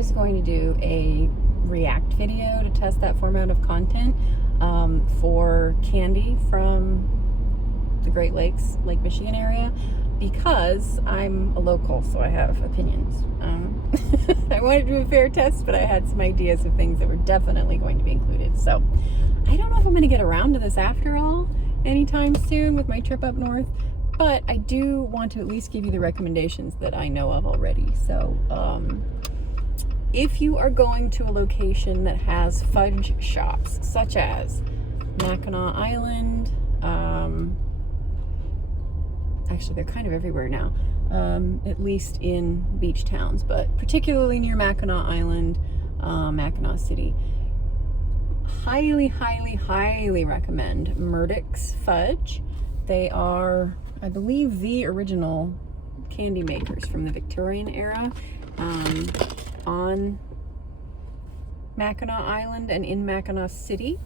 was going to do a React video to test that format of content for candy from the Great Lakes, Lake Michigan area, because I'm a local, so I have opinions. I wanted to do a fair test, but I had some ideas of things that were definitely going to be included. So I don't know if I'm going to get around to this after all anytime soon with my trip up north, but I do want to at least give you the recommendations that I know of already. So if you are going to a location that has fudge shops, such as Mackinac Island, actually they're kind of everywhere now, at least in beach towns, but particularly near Mackinac Island, Mackinac City, highly recommend Murdoch's Fudge. They are, I believe, the original candy makers from the Victorian era on Mackinac Island and in Mackinac City.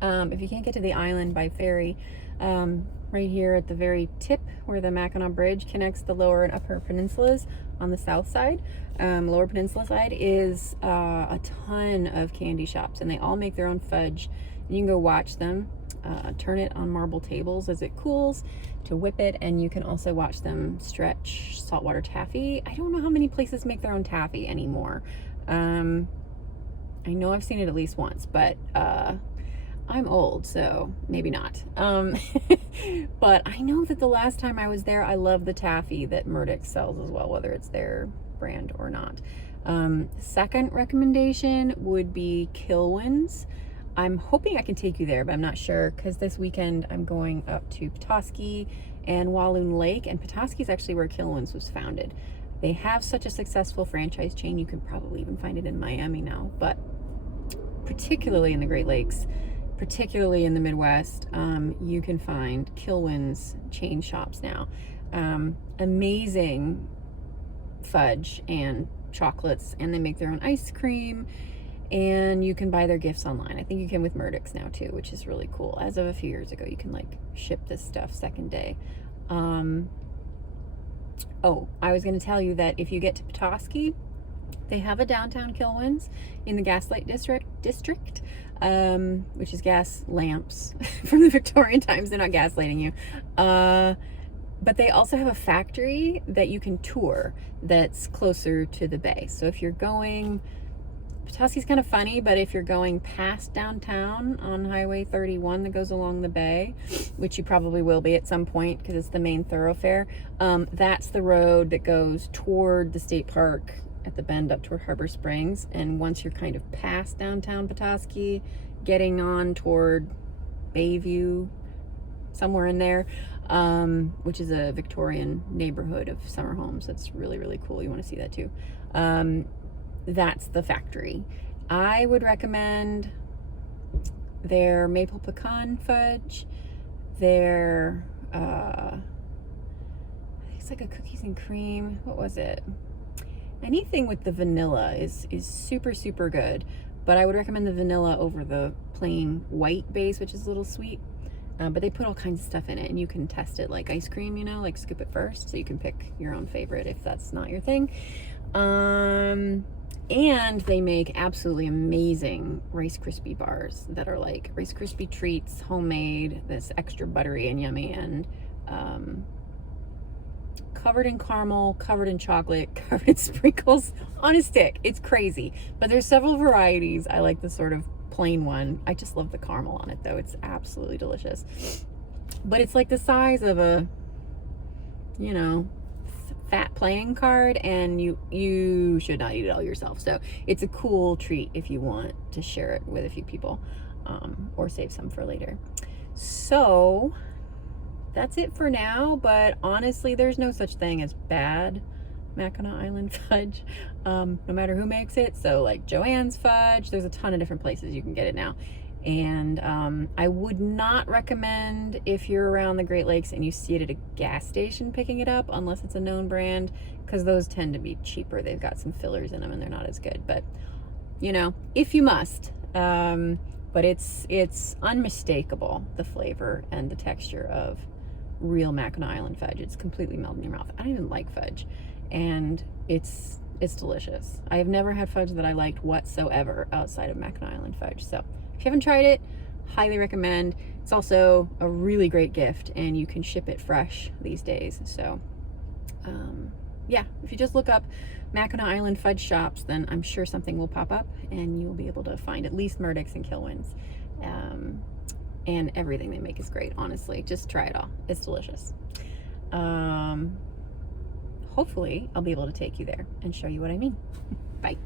If you can't get to the island by ferry, right here at the very tip where the Mackinac Bridge connects the lower and upper peninsulas on the south side, lower peninsula side, is a ton of candy shops, and they all make their own fudge. You can go watch them turn it on marble tables as it cools to whip it, and you can also watch them stretch saltwater taffy. I don't know how many places make their own taffy anymore. I know I've seen it at least once, but I'm old, so maybe not. But I know that the last time I was there, I love the taffy that Murdoch sells as well, whether it's their brand or not. Second recommendation would be Kilwins. I'm hoping I can take you there, but I'm not sure, because this weekend I'm going up to Petoskey and Walloon Lake, and Petoskey is actually where Kilwins was founded. They have such a successful franchise chain, you can probably even find it in Miami now, but particularly in the Great Lakes, particularly in the Midwest, you can find Kilwins chain shops now. Amazing fudge and chocolates, and they make their own ice cream, and you can buy their gifts online. I think you can with Murdoch's now too, which is really cool. As of a few years ago, you can like ship this stuff second day. Oh, I was going to tell you that if you get to Petoskey, they have a downtown Kilwins in the Gaslight District, which is gas lamps from the Victorian times. They're not gaslighting you. But they also have a factory that you can tour that's closer to the bay. So if you're going, Petoskey's kind of funny, but if you're going past downtown on Highway 31 that goes along the bay, which you probably will be at some point because it's the main thoroughfare, that's the road that goes toward the state park at the bend up toward Harbor Springs. And once you're kind of past downtown Petoskey, getting on toward Bayview, somewhere in there, which is a Victorian neighborhood of summer homes. That's really cool. You want to see that too. That's the factory. I would recommend their maple pecan fudge, their it's like a cookies and cream. What was it? Anything with the vanilla is super good, but I would recommend the vanilla over the plain white base, which is a little sweet. But they put all kinds of stuff in it, and you can test it like ice cream, you know, like scoop it first, so you can pick your own favorite if that's not your thing. And they make absolutely amazing Rice Krispie bars that are like Rice Krispie treats, homemade, that's extra buttery and yummy, and covered in caramel, covered in chocolate, covered in sprinkles on a stick. It's crazy, but there's several varieties. I like the sort of plain one. I just love the caramel on it though. It's absolutely delicious, but it's like the size of a, you know, fat playing card, and you should not eat it all yourself. So it's a cool treat if you want to share it with a few people, or save some for later. So that's it for now, but honestly, there's no such thing as bad Mackinac Island fudge, no matter who makes it. So like Joanne's Fudge, there's a ton of different places you can get it now. And I would not recommend, if you're around the Great Lakes and you see it at a gas station, picking it up unless it's a known brand, because those tend to be cheaper. They've got some fillers in them and they're not as good, but you know, if you must. But it's unmistakable, the flavor and the texture of real Mackinac Island fudge. It's completely melted in your mouth. I don't even like fudge, and it's it's delicious. I have never had fudge that I liked whatsoever outside of Mackinac Island fudge. So if you haven't tried it, highly recommend. It's also a really great gift, and you can ship it fresh these days. So yeah, if you just look up Mackinac Island fudge shops, then I'm sure something will pop up and you'll be able to find at least Murdoch's and Kilwin's. And everything they make is great, honestly. Just try it all. It's delicious. Hopefully I'll be able to take you there and show you what I mean. Bye.